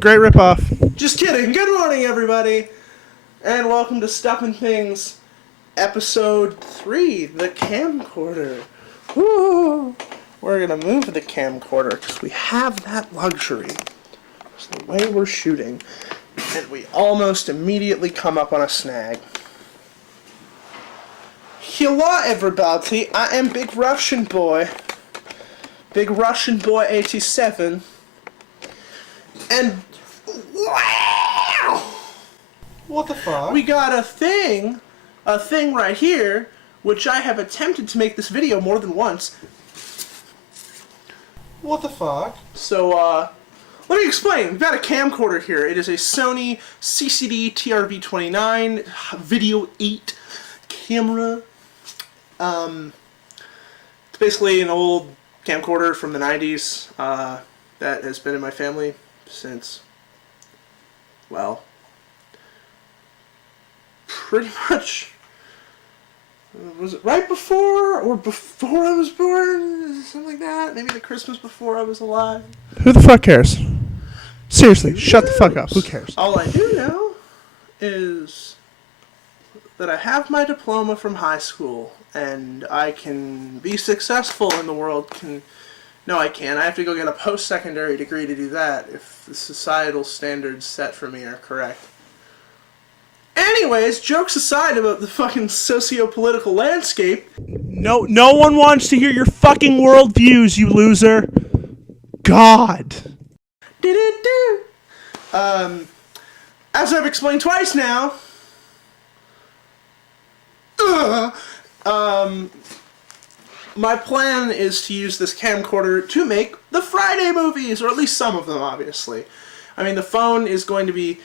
Great ripoff. Just kidding. Good morning, everybody, and welcome to Stuffin' Things, Episode 3, the Camcorder. Woo! We're gonna move the camcorder because we have that luxury. It's the way we're shooting, and we almost immediately come up on a snag. Hello, everybody. I am Big Russian Boy. Big Russian Boy 87. And wow! What the fuck? We got a thing right here, which I have attempted to make this video more than once. What the fuck? So, let me explain. We've got a camcorder here. It is a Sony CCD TRV-29 Video 8 camera. It's basically an old camcorder from the 90s that has been in my family since, well, pretty much, was it right before or before I was born? Something like that. Maybe the Christmas before I was alive. Who the fuck cares? Seriously, shut the fuck up. Who cares? All I do know is that I have my diploma from high school and I can be successful in the world. No, I can't. I have to go get a post-secondary degree to do that if the societal standards set for me are correct. Anyways, jokes aside about the fucking socio-political landscape. No one wants to hear your fucking worldviews, you loser. God. As I've explained twice now, my plan is to use this camcorder to make the Friday movies, or at least some of them, obviously. I mean, the phone is going to be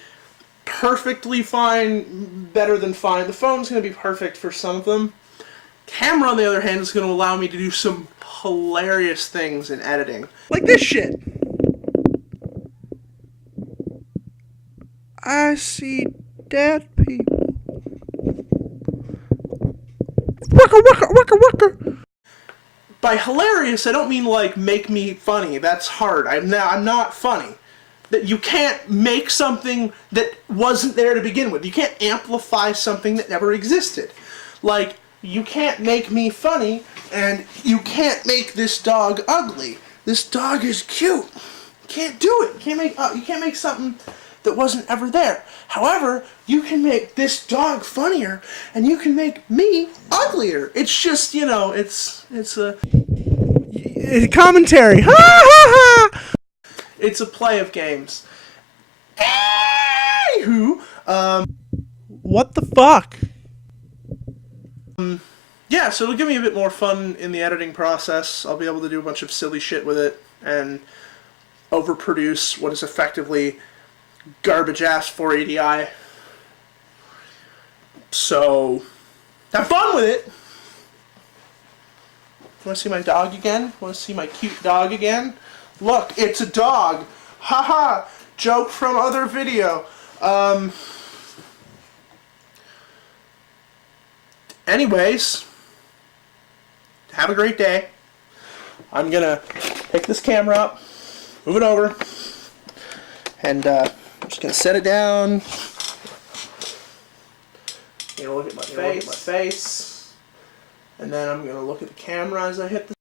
perfectly fine, better than fine. The phone's going to be perfect for some of them. Camera, on the other hand, is going to allow me to do some hilarious things in editing. Like this shit. I see dead people. Waka. By hilarious, I don't mean like make me funny. That's hard. I'm not funny. That you can't make something that wasn't there to begin with. You can't amplify something that never existed. Like, you can't make me funny, and you can't make this dog ugly. This dog is cute. Can't do it. You can't make something that wasn't ever there. However, you can make this dog funnier, and you can make me uglier. It's just, you know, it's a commentary. Ha ha ha! It's a play of games. Anywho, what the fuck? yeah, so it'll give me a bit more fun in the editing process. I'll be able to do a bunch of silly shit with it and overproduce what is effectively garbage-ass 480i. So, have fun with it! Want to see my dog again? Want to see my cute dog again? Look, it's a dog. Haha. Joke from other video. Anyways, have a great day. I'm gonna pick this camera up, move it over, and I'm just gonna set it down. Look at my face, and then I'm gonna look at the camera as I hit the